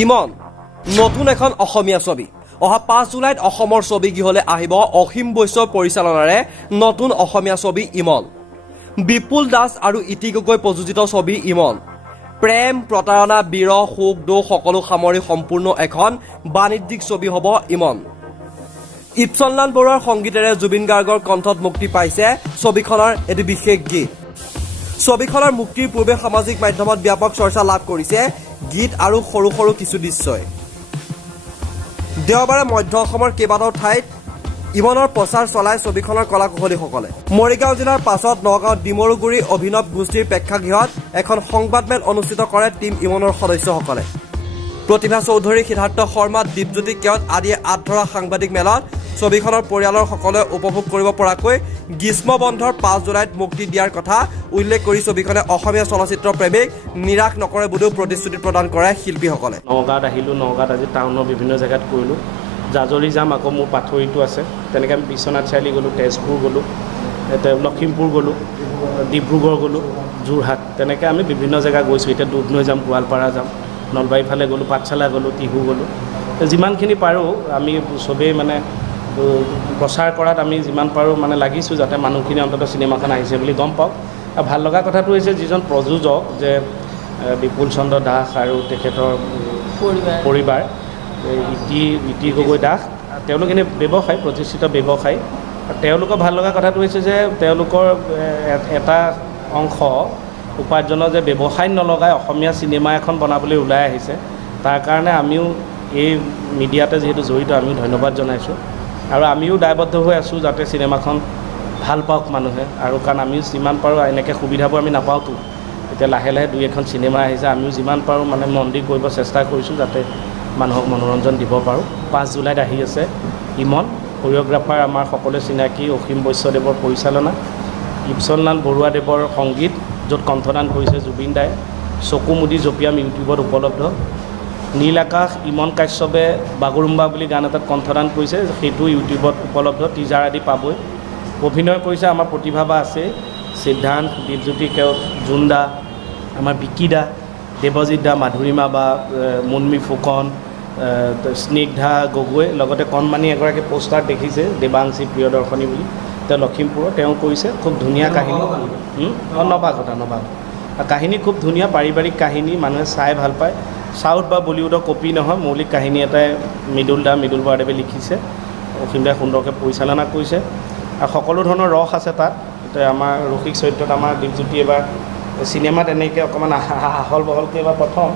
ইমন নতুন এখন অসমীয়া ছবি অহা 5 জুলাইত অসমৰ ছবিগৃহলৈ আহিব অসীম বৈশ্য পৰিচালনাৰে নতুন অসমীয়া ছবি ইমন বিপুল দাস আৰু ইতি গগৈ প্ৰযোজিত ছবি ইমন প্ৰেম প্ৰতাৰণা বিৰহ শোক দুখ সকলো সামৰি সম্পূৰ্ণ এখন বাণিজ্যিক ছবি হ'ব ইমন ইপচনলাল বৰুৱাৰ সংগীতেৰে জুবিন গাৰ্গৰ কণ্ঠত মুক্তি পাইছে ছবিখনৰ এটি বিশেষ গীত ছবিখনৰ মুক্তিৰ পূৰ্বে সামাজিক মাধ্যমত ব্যাপক চৰ্চা লাভ কৰিছে গীত আৰু সৰু সৰু কিছু দৃশ্যই দেওবাৰে মধ্য অসমৰ কেইবাটাও ঠাইত ইমনৰ প্ৰচাৰ চলাই ছবিখনৰ কলাকুশলীসকলে মৰিগাঁও জিলাৰ পাছত নগাঁও ডিমৰুগুৰি অভিনৱ গোষ্ঠীৰ প্ৰেক্ষাগৃহত এখন সংবাদমেল অনুষ্ঠিত কৰে টীম ইমনৰ সদস্যসকলে প্ৰতিভা চৌধুৰী সিদ্ধাৰ্থ শৰ্মা দীপজ্যোতি কেওট আদিয়ে আঁত ধৰা সাংবাদিক মেলত ছবিখনৰ পৰিয়ালৰ সকলোৱে উপভোগ কৰিব পৰাকৈ গ্ৰীষ্ম বন্ধৰ 5 জুলাইত মুক্তি দিয়াৰ কথা উল্লেখ কৰি ছবিখনে অসমীয়া চলচ্চিত্ৰ প্ৰেমীক নিৰাশ নকৰে বুলিও প্ৰতিশ্ৰুতি প্ৰদান কৰে শিল্পীসকলে নগাঁৱত আহিলোঁ নগাঁৱত আজি টাউনৰ বিভিন্ন জেগাত কৰিলোঁ জাজৰি যাম আকৌ মোৰ পাথৰিটো আছে তেনেকৈ আমি বিশ্বনাথ চাৰিআলি গ'লোঁ তেজপুৰ গ'লোঁ লখিমপুৰ গ'লোঁ ডিব্ৰুগড় গ'লোঁ যোৰহাট তেনেকৈ আমি বিভিন্ন জেগা গৈছোঁ এতিয়া দুধনৈ যাম গোৱালপাৰা যাম নলবাৰী ফালে গ'লোঁ পাঠশালা গ'লোঁ টিহু গ'লোঁ যিমানখিনি পাৰোঁ আমি চবেই মানে প্ৰচাৰ কৰাত আমি যিমান পাৰোঁ মানে লাগিছোঁ যাতে মানুহখিনি অন্ততঃ চিনেমাখন আহিছে বুলি গম পাওক আৰু ভাল লগা কথাটো হৈছে যিজন প্ৰযোজক যে বিপুল চন্দ্ৰ দাস আৰু তেখেতৰ পৰিবাৰ ইতি গগৈ দাস তেওঁলোক এনে ব্যৱসায় প্ৰতিষ্ঠিত ব্যৱসায়ী তেওঁলোকৰ ভাল লগা কথাটো হৈছে যে তেওঁলোকৰ এটা অংশ উপাৰ্জনৰ যে ব্যৱসায়ত নলগাই অসমীয়া চিনেমা এখন বনাবলৈ ওলাই আহিছে তাৰ কাৰণে আমিও এই মিডিয়াতে যিহেতু জড়িত আমিও ধন্যবাদ জনাইছোঁ আৰু আমিও দায়বদ্ধ হৈ আছোঁ যাতে চিনেমাখন ভাল পাওক মানুহে আৰু কাৰণ আমিও যিমান পাৰোঁ এনেকৈ সুবিধাবোৰ আমি নাপাওঁতো এতিয়া লাহে লাহে 2-এখন চিনেমা আহিছে আমিও যিমান পাৰোঁ মানে মন দি কৰিব চেষ্টা কৰিছোঁ যাতে মানুহক মনোৰঞ্জন দিব পাৰোঁ 5 জুলাইত আহি আছে ইমন কোৰিঅ'গ্ৰাফাৰ আমাৰ সকলোৱে চিনাকি অসীম বৈশ্যদেৱৰ পৰিচালনা ইপচনলাল বৰুৱাদেৱৰ সংগীত য'ত কণ্ঠদান কৰিছে জুবিন দাই চকু মুদি জঁপিয়াম ইউটিউবত উপলব্ধ নীল আকাশ ইমন কাশ্যপে বাগৰুম্বা বুলি গান এটাত কণ্ঠদান কৰিছে সেইটো ইউটিউবত উপলব্ধ টিজাৰ আদি পাবই অভিনয় কৰিছে আমাৰ প্ৰতিভা বা আছে সিদ্ধান্ত দীপজ্যোতি কেওট জুন্দা আমাৰ বিকি দা দেৱজিৎ দা মাধুৰিমা বা মুনমি ফুকন স্নিগ্ধা গগৈ লগতে কণমানি এগৰাকী পোষ্টাৰ দেখিছে দেৱাংশী প্ৰিয়দৰ্শনী বুলি তেওঁ লখিমপুৰৰ তেওঁ কৰিছে খুব ধুনীয়া কাহিনী নৱাগতা কাহিনী খুব ধুনীয়া পাৰিবাৰিক কাহিনী মানুহে চাই ভাল পায় সাউথ বা বলিউডৰ কপি নহয় মৌলিক কাহিনী এটাই মৃদুল বৰাদেৱে লিখিছে অসীম দাই সুন্দৰকৈ পৰিচালনা কৰিছে আৰু সকলো ধৰণৰ ৰস আছে তাত এতিয়া আমাৰ ৰসিক চৰিত্ৰত আমাৰ দীপজ্যোতি এবাৰ চিনেমাত এনেকৈ অকণমান আহল বহলকৈ এবাৰ প্ৰথম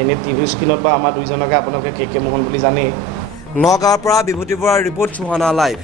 এনেই টিভি স্ক্ৰীণত বা আমাৰ দুইজনকে আপোনালোকে কে মোহন বুলি জানেই নগাঁৱৰ পৰা বিভূতি বৰাৰ ৰিপৰ্ট চুহানা লাইভ।